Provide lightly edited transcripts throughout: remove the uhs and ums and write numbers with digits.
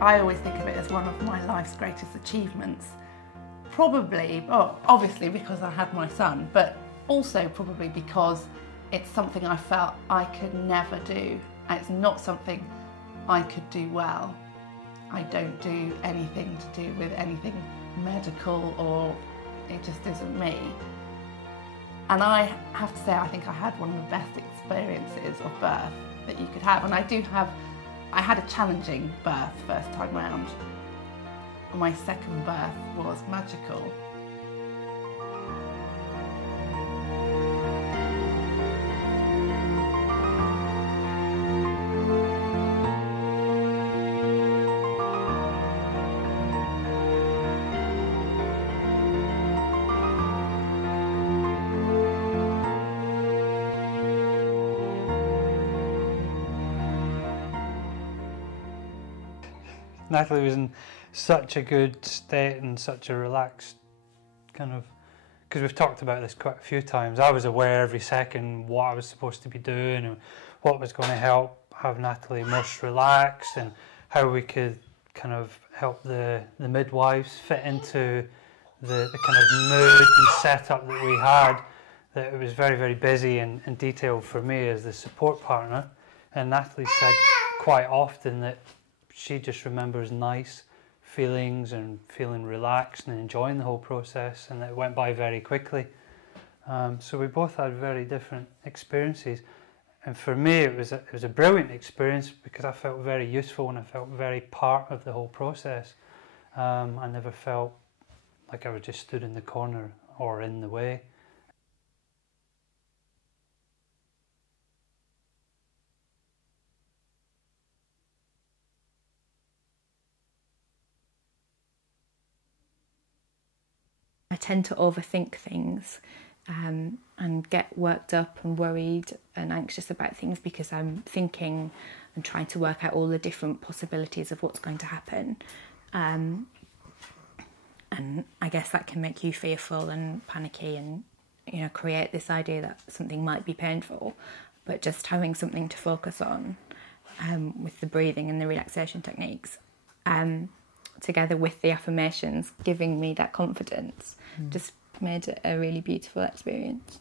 I always think of it as one of my life's greatest achievements. Probably, well, obviously because I had my son, but also probably because it's something I felt I could never do. And it's not something I could do well. I don't do anything to do with anything medical, or it just isn't me. And I have to say, I think I had one of the best experiences of birth that you could have. And I had a challenging birth first time round. My second birth was magical. Natalie was in such a good state and such a relaxed kind of, because we've talked about this quite a few times. I was aware every second what I was supposed to be doing and what was going to help have Natalie most relaxed, and how we could kind of help the midwives fit into the kind of mood and setup that we had. That it was very, very busy and detailed for me as the support partner. And Natalie said quite often that she just remembers nice feelings and feeling relaxed and enjoying the whole process, and that it went by very quickly. So we both had very different experiences, and for me it was a brilliant experience because I felt very useful and I felt very part of the whole process. I never felt like I was just stood in the corner or in the way. I tend to overthink things and get worked up and worried and anxious about things because I'm thinking and trying to work out all the different possibilities of what's going to happen. And I guess that can make you fearful and panicky and, you know, create this idea that something might be painful. But just having something to focus on with the breathing and the relaxation techniques, together with the affirmations, giving me that confidence, just made it a really beautiful experience.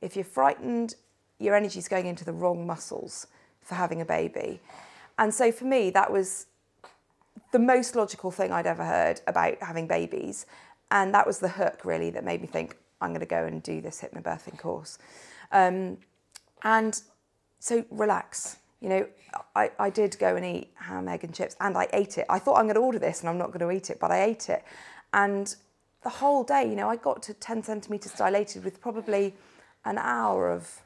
If you're frightened, your energy's going into the wrong muscles for having a baby. And so for me, that was the most logical thing I'd ever heard about having babies. And that was the hook, really, that made me think, I'm going to go and do this hypnobirthing course. And so relax. You know, I did go and eat ham, egg and chips, and I ate it. I thought, I'm going to order this and I'm not going to eat it, but I ate it. And the whole day, you know, I got to 10 centimetres dilated with probably an hour of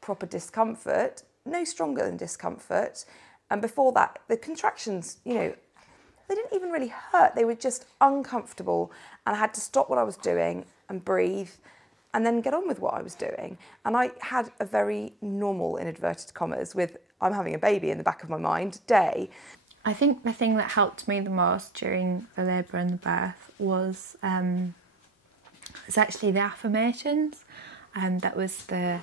proper discomfort, no stronger than discomfort. And before that, the contractions, you know, they didn't even really hurt. They were just uncomfortable, and I had to stop what I was doing and breathe and then get on with what I was doing. And I had a very normal, in inverted commas, with I'm having a baby in the back of my mind day. I think the thing that helped me the most during the labour and the birth was actually the affirmations. That was the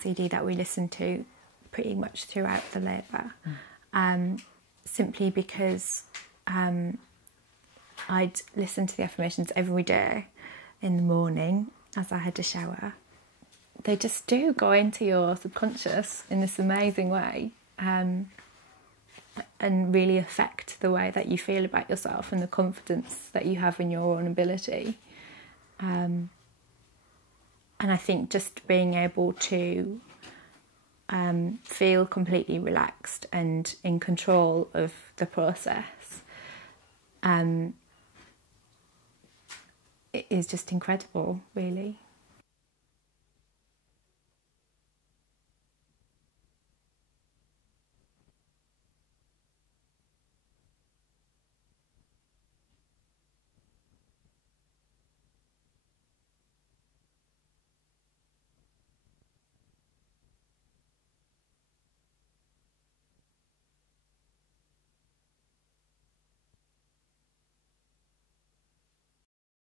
CD that we listened to pretty much throughout the labour, simply because I'd listen to the affirmations every day in the morning as I had a shower. They just do go into your subconscious in this amazing way, and really affect the way that you feel about yourself and the confidence that you have in your own ability. And I think just being able to feel completely relaxed and in control of the process it is just incredible, really.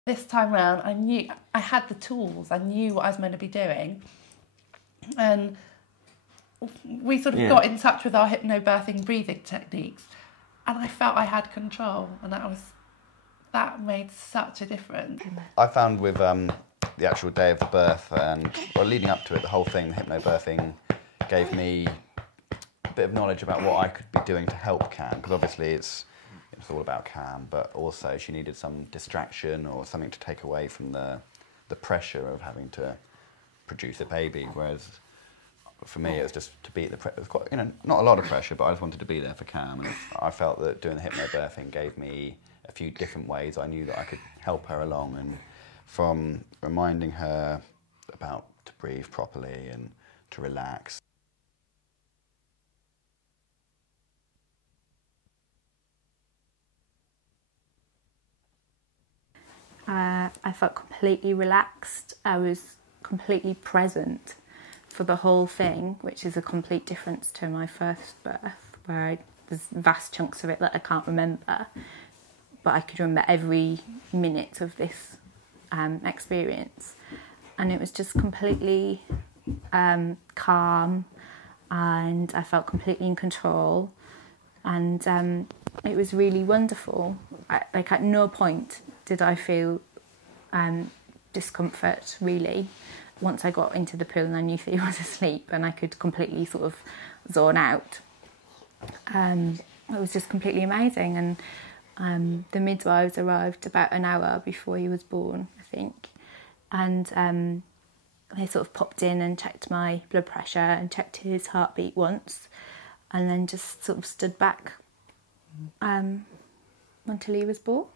this time round, I knew I had the tools. I knew what I was meant to be doing, and we sort of got in touch with our hypnobirthing breathing techniques, and I felt I had control, and that made such a difference. I found with the actual day of the birth and leading up to it, the whole thing, hypnobirthing, gave me a bit of knowledge about what I could be doing to help Cam, because obviously it's all about Cam, but also she needed some distraction or something to take away from the pressure of having to produce a baby, whereas for me it was just to beat the pressure. It was quite, not a lot of pressure, but I just wanted to be there for Cam, and I felt that doing the hypnobirthing gave me a few different ways I knew that I could help her along, and from reminding her about to breathe properly and to relax. I felt completely relaxed. I was completely present for the whole thing, which is a complete difference to my first birth, where there's vast chunks of it that I can't remember, but I could remember every minute of this experience, and it was just completely calm, and I felt completely in control, and it was really wonderful. At no point did I feel discomfort, really. Once I got into the pool and I knew Theo was asleep and I could completely sort of zone out, it was just completely amazing. And the midwives arrived about an hour before he was born, I think, and they sort of popped in and checked my blood pressure and checked his heartbeat once, and then just sort of stood back until he was born.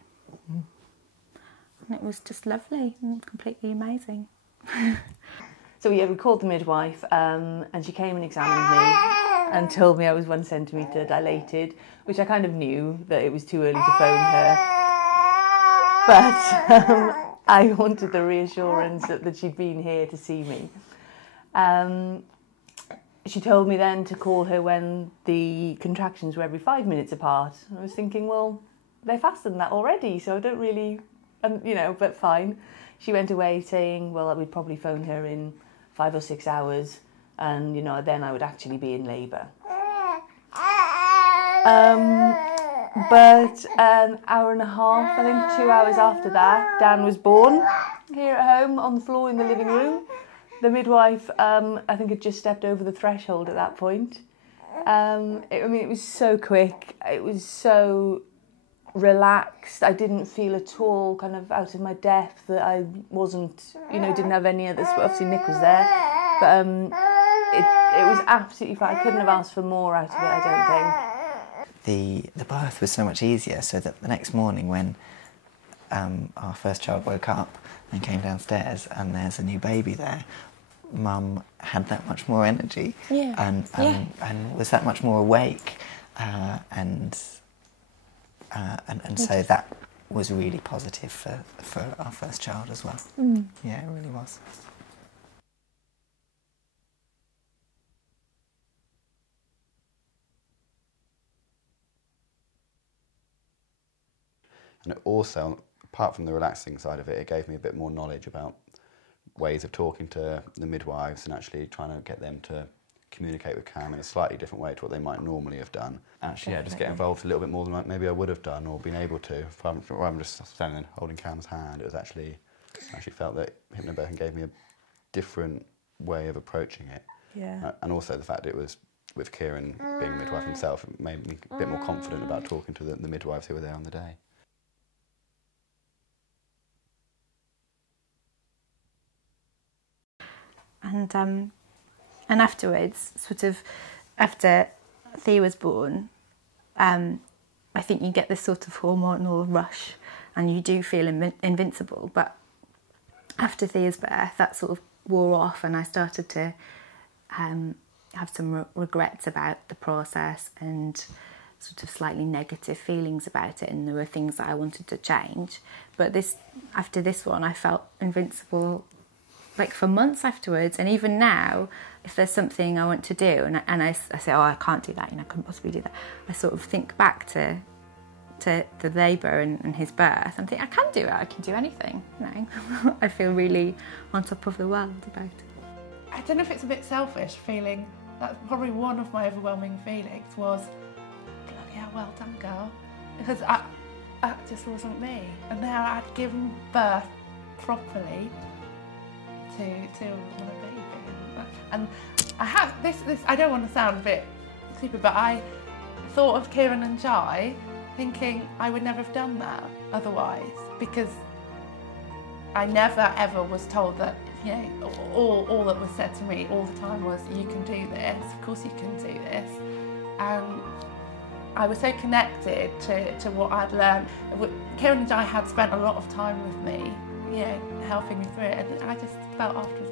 And it was just lovely and completely amazing. So we called the midwife, and she came and examined me and told me I was 1 centimetre dilated, which I kind of knew that it was too early to phone her. But I wanted the reassurance that she'd been here to see me. She told me then to call her when the contractions were every 5 minutes apart. And I was thinking, well, they're faster than that already, so I don't really, but fine. She went away saying, well, we'd probably phone her in 5 or 6 hours, and, then I would actually be in labour. But an hour and a half, I think 2 hours after that, Dan was born here at home on the floor in the living room. The midwife, I think, had just stepped over the threshold at that point. It was so quick. It was so relaxed. I didn't feel at all kind of out of my depth, that I wasn't, didn't have any others. Obviously Nick was there, but it was absolutely fine. I couldn't have asked for more out of it, I don't think. The birth was so much easier, so that the next morning when our first child woke up and came downstairs and there's a new baby there, Mum had that much more energy and was that much more awake, and so that was really positive for our first child as well. Yeah, it really was. And it also, apart from the relaxing side of it, it gave me a bit more knowledge about ways of talking to the midwives and actually trying to get them to communicate with Cam in a slightly different way to what they might normally have done. Actually, just get involved a little bit more than maybe I would have done or been able to. If I'm just standing there holding Cam's hand, it was actually felt that hypnobirthing gave me a different way of approaching it. Yeah. And also the fact it was with Kieran being a midwife himself, it made me a bit more confident about talking to the midwives who were there on the day. And afterwards, sort of after Thea was born, I think you get this sort of hormonal rush and you do feel invincible. But after Thea's birth, that sort of wore off, and I started to have some regrets about the process and sort of slightly negative feelings about it, and there were things that I wanted to change. But after this one, I felt invincible like for months afterwards, and even now, if there's something I want to do and I say, oh, I can't do that, I couldn't possibly do that, I sort of think back to to the labour and his birth, I'm thinking, I can do it, I can do anything. You know? I feel really on top of the world about it. I don't know if it's a bit selfish feeling, that's probably one of my overwhelming feelings was, bloody hell, well done girl, because that just wasn't me. And now I'd given birth properly to my baby. And I have this, I don't want to sound a bit stupid, but I thought of Kieran and Jai thinking I would never have done that otherwise, because I never ever was told that, you know, all that was said to me all the time was, you can do this, of course you can do this. And I was so connected to what I'd learned. Kieran and Jai had spent a lot of time with me, you know, helping me through it, and I just felt afterwards,